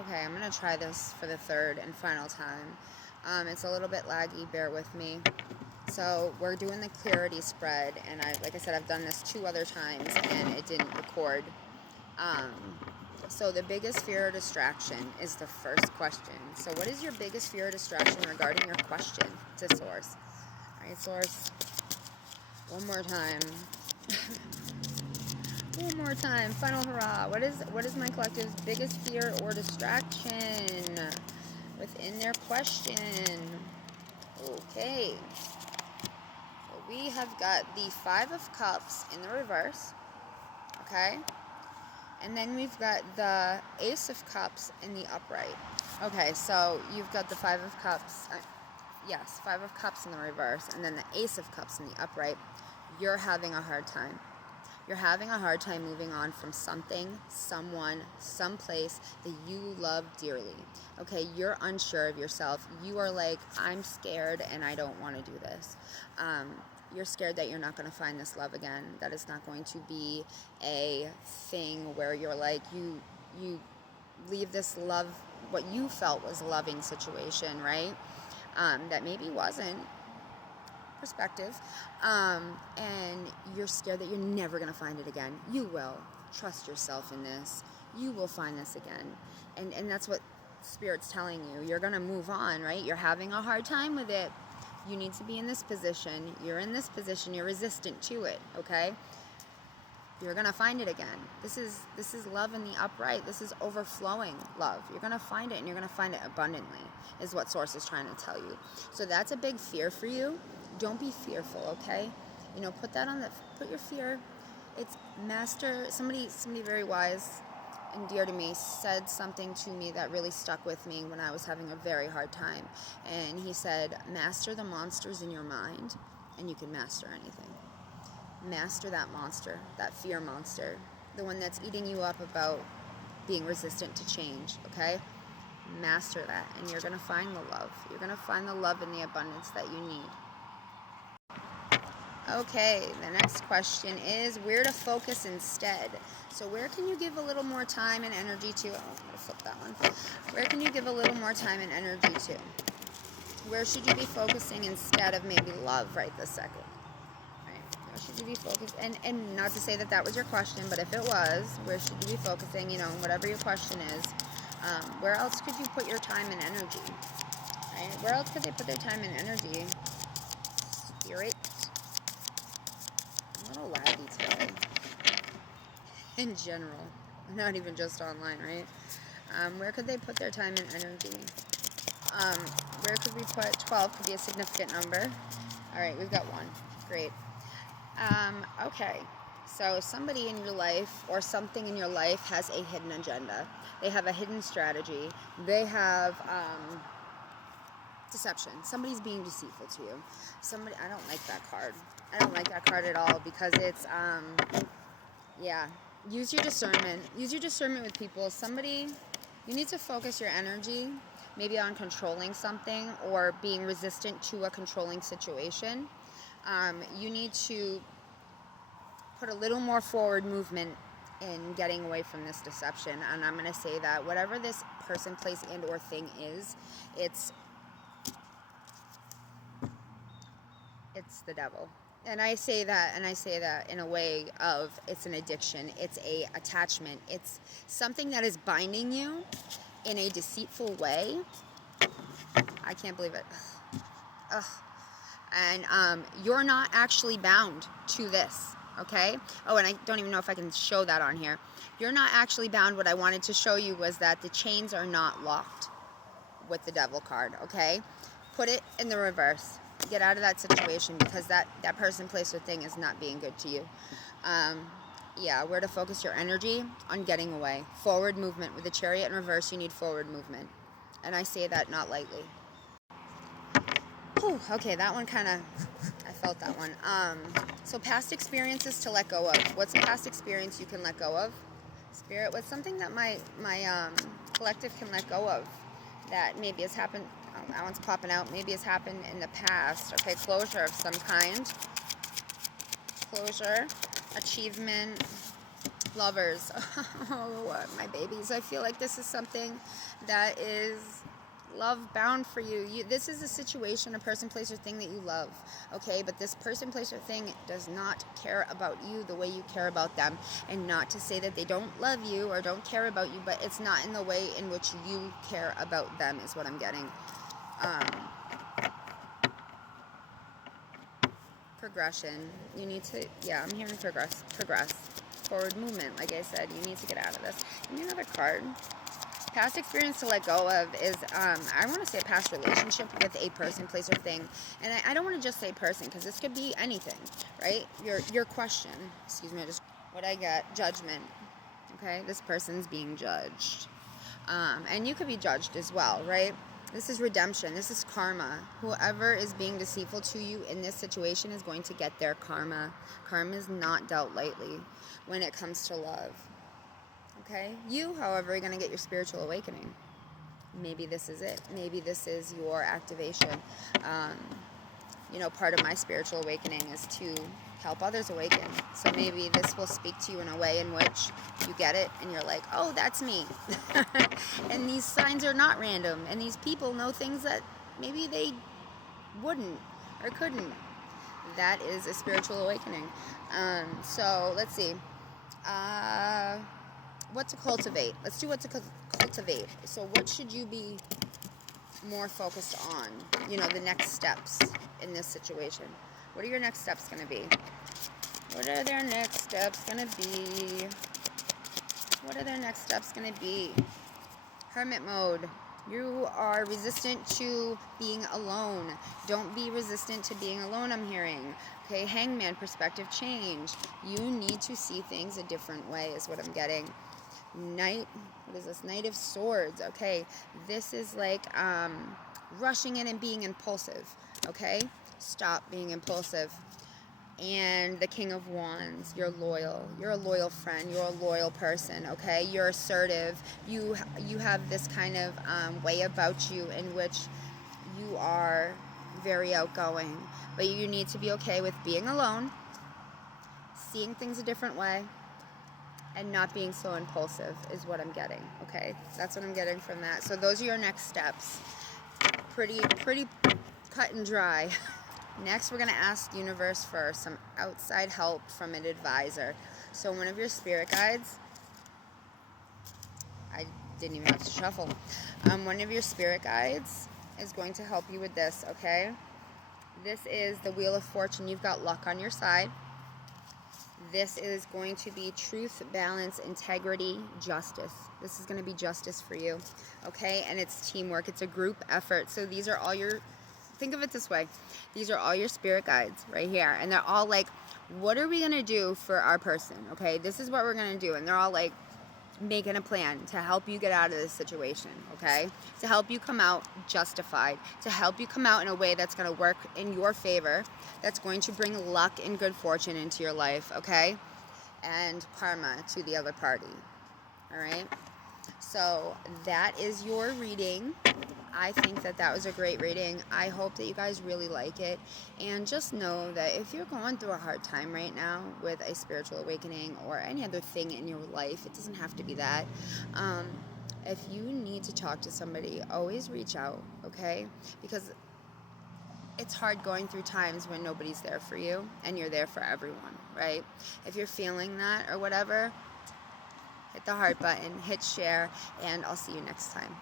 Okay, I'm going to try this for the third and final time. It's a little bit laggy, bear with me. So we're doing the clarity spread, and like I said, I've done this 2 other times, and it didn't record. So the biggest fear or distraction is the first question. So what is your biggest fear or distraction regarding your question to Source? All right, Source, one more time. One more time. Final hurrah. What is my collective's biggest fear or distraction within their question? Okay. So we have got the 5 of Cups in the reverse. Okay. And then we've got the Ace of Cups in the upright. Okay, so you've got the 5 of Cups. Yes, 5 of Cups in the reverse. And then the Ace of Cups in the upright. You're having a hard time. You're having a hard time moving on from something, someone, someplace that you love dearly. Okay, you're unsure of yourself. You are like, I'm scared and I don't want to do this. You're scared that you're not going to find this love again, that it's not going to be a thing where you're like, you leave this love, what you felt was a loving situation, right? That maybe wasn't. Perspective, and you're scared that you're never going to find it again. You will. Trust yourself in this. You will find this again. And that's what Spirit's telling you. You're going to move on, right? You're having a hard time with it. You need to be in this position. You're in this position. You're resistant to it, okay? You're going to find it again. This is love in the upright. This is overflowing love. You're going to find it, and you're going to find it abundantly, is what Source is trying to tell you. So that's a big fear for you. Don't be fearful, okay? You know, put your fear. It's master. Somebody very wise and dear to me said something to me that really stuck with me when I was having a very hard time. And he said, master the monsters in your mind, and you can master anything. Master that monster, that fear monster, the one that's eating you up about being resistant to change, okay? Master that, and you're going to find the love. You're going to find the love and the abundance that you need. Okay, the next question is where to focus instead. So where can you give a little more time and energy to? Oh, I'm going to flip that one. Where can you give a little more time and energy to? Where should you be focusing instead of maybe love right this second? Where should you be focused? And not to say that was your question, but if it was, where should you be focusing? You know, whatever your question is, where else could you put your time and energy? Right? Where else could they put their time and energy? Spirit. I'm a little laggy today. In general. Not even just online, right? Where could they put their time and energy? Where could we put 12? Could be a significant number. All right, we've got 1. Great. Okay, so somebody in your life or something in your life has a hidden agenda. They have a hidden strategy. They have deception. Somebody's being deceitful to you. I don't like that card. I don't like that card at all because it's, use your discernment. Use your discernment with people. You need to focus your energy maybe on controlling something or being resistant to a controlling situation. You need to put a little more forward movement in getting away from this deception. And I'm going to say that whatever this person, place, and or thing is, it's the devil. And I say that in a way of it's an addiction. It's a attachment. It's something that is binding you in a deceitful way. I can't believe it. Ugh. And you're not actually bound to this, okay? Oh, and I don't even know if I can show that on here. You're not actually bound. What I wanted to show you was that the chains are not locked with the devil card, okay? Put it in the reverse. Get out of that situation because that person, place, or thing is not being good to you. Where to focus your energy? On getting away. Forward movement. With the Chariot in reverse, you need forward movement. And I say that not lightly. Whew, okay, that one I felt that one. So past experiences to let go of. What's a past experience you can let go of? Spirit, what's something that my collective can let go of that maybe has happened? Oh, that one's popping out. Maybe has happened in the past. Okay, closure of some kind. Closure, achievement, Lovers. Oh, my babies. I feel like this is something that is love bound for you. This is a situation, a person, place, or thing that you love, okay? But this person, place, or thing does not care about you the way you care about them. And not to say that they don't love you or don't care about you, but it's not in the way in which you care about them is what I'm getting. Progression. You need to, yeah, I'm hearing progress. Forward movement, like I said. You need to get out of this. Give me another card. Past experience to let go of is, I want to say a past relationship with a person, place, or thing. And I don't want to just say person, because this could be anything, right? Your question, excuse me, just what I get, judgment. Okay, this person's being judged. And you could be judged as well, right? This is redemption. This is karma. Whoever is being deceitful to you in this situation is going to get their karma. Karma is not dealt lightly when it comes to love. Okay? You, however, are going to get your spiritual awakening. Maybe this is it. Maybe this is your activation. Part of my spiritual awakening is to help others awaken. So maybe this will speak to you in a way in which you get it and you're like, oh, that's me. And these signs are not random. And these people know things that maybe they wouldn't or couldn't. That is a spiritual awakening. So let's see. What to cultivate. Let's do what to cultivate. So what should you be more focused on? The next steps in this situation. What are your next steps going to be? What are their next steps going to be? What are their next steps going to be? Hermit mode. You are resistant to being alone. Don't be resistant to being alone, I'm hearing. Okay, Hangman, perspective change. You need to see things a different way is what I'm getting. Knight, what is this? Knight of Swords. Okay, this is like rushing in and being impulsive. Okay, stop being impulsive. And the King of Wands, you're loyal. You're a loyal friend. You're a loyal person, okay? You're assertive. You have this kind of way about you in which you are very outgoing. But you need to be okay with being alone, seeing things a different way, and not being so impulsive is what I'm getting, okay? That's what I'm getting from that. So those are your next steps. Pretty cut and dry. Next, we're going to ask universe for some outside help from an advisor. So one of your spirit guides, I didn't even have to shuffle. One of your spirit guides is going to help you with this, okay? This is the Wheel of Fortune. You've got luck on your side. This is going to be truth, balance, integrity, justice. This is going to be justice for you, okay? And it's teamwork. It's a group effort. So these are all your... Think of it this way. These are all your spirit guides right here. And they're all like, what are we going to do for our person? Okay, this is what we're going to do. And they're all like making a plan to help you get out of this situation, okay? To help you come out justified. To help you come out in a way that's going to work in your favor. That's going to bring luck and good fortune into your life, okay? And karma to the other party, all right? So that is your reading. I think that was a great reading. I hope that you guys really like it. And just know that if you're going through a hard time right now with a spiritual awakening or any other thing in your life, it doesn't have to be that. If you need to talk to somebody, always reach out, okay? Because it's hard going through times when nobody's there for you and you're there for everyone, right? If you're feeling that or whatever, hit the heart button, hit share, and I'll see you next time.